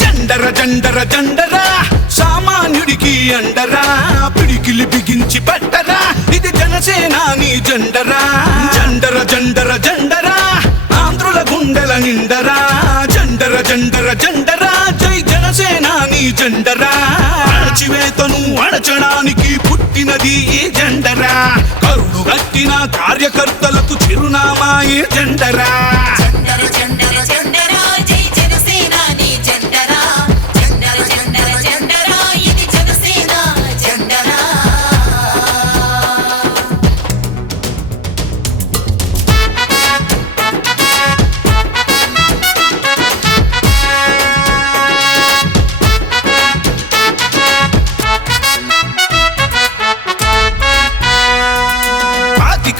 జండర జండర జండరా సామాన్యుడికి అండరా పిడికిలి బిగించి పట్టరా ఇది జనసేనాని జెండరా జండర జండర జండరా ఆంధ్రుల గుండెల నిండరా జండర జండర జండరా జై జనసేనాని జెండరా అణచివేతను అణచడానికి పుట్టినది ఈ జెండరా కరుడు గట్టిన కార్యకర్తలకు చిరునామా ఈ జెండరా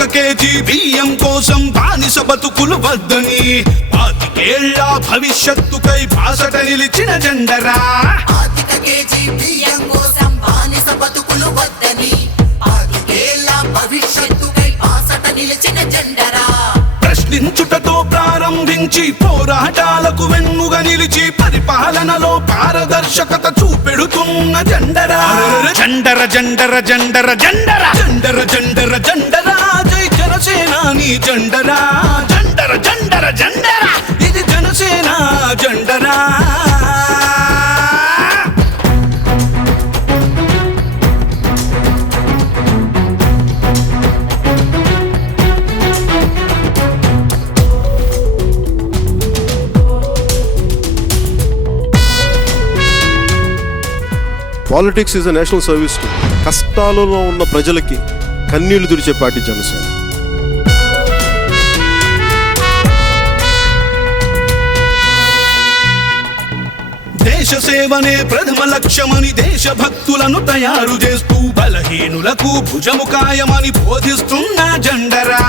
కేజీ బియ్యం కోసం బానిస బతుకులు వద్దని 25 ఏళ్ల భవిష్యత్తుకై బాసట నిలిచిన జెండరా ప్రశ్నించుటతో ప్రారంభించి పోరాటాలకు వెన్నుగా నిలిచి పరిపాలనలో పారదర్శకత చూపెడుతున్న జెండరా జండర జండర జండర జండర జండర జండర జండరా జై జనసేనాని జెండరా జండర జండర జండరా ఇది జనసేన జెండరా politics is a national service to కష్టాలలో ఉన్న ప్రజలకి కన్నీళ్లు తుడిచే పార్టీ జనసేన. దేశ సేవనే ప్రథమ లక్ష్యమని దేశభక్తులను తయారు చేస్తూ బలహీనులకు భుజముకాయమని బోధిస్తున్న జెండరా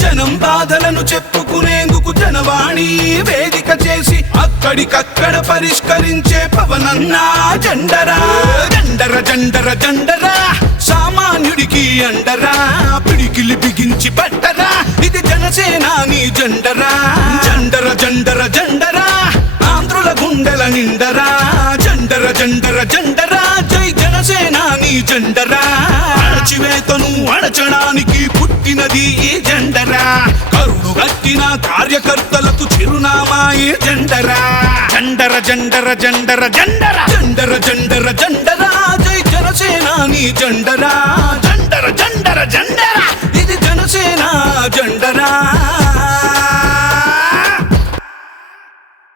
జనం బాధలను చెప్పుకునేందుకు జనవాణి వేదిక చేసి అక్కడికక్కడ పరిష్కరించే పవనన్నా జెండరా జండర జండర జండరా సామాన్యుడికి అండరా పిడికిలి బిగించి పట్టరా ఇది జనసేనాని జెండరా జండర జండర జండరా ఆంధ్రుల గుండెల నిండరా జండర జండర జండరా జై జనసేనాని జెండరా అణచివేతను అణచడానికి పుట్టినది ఈ జెండరా కరుడు గట్టిన కార్యకర్తలకు చిరునామా ఈ జెండరా జండర జండర జండర జండర జండర జండర జండరా జై జనసేనాని జెండరా జండర జండర జండర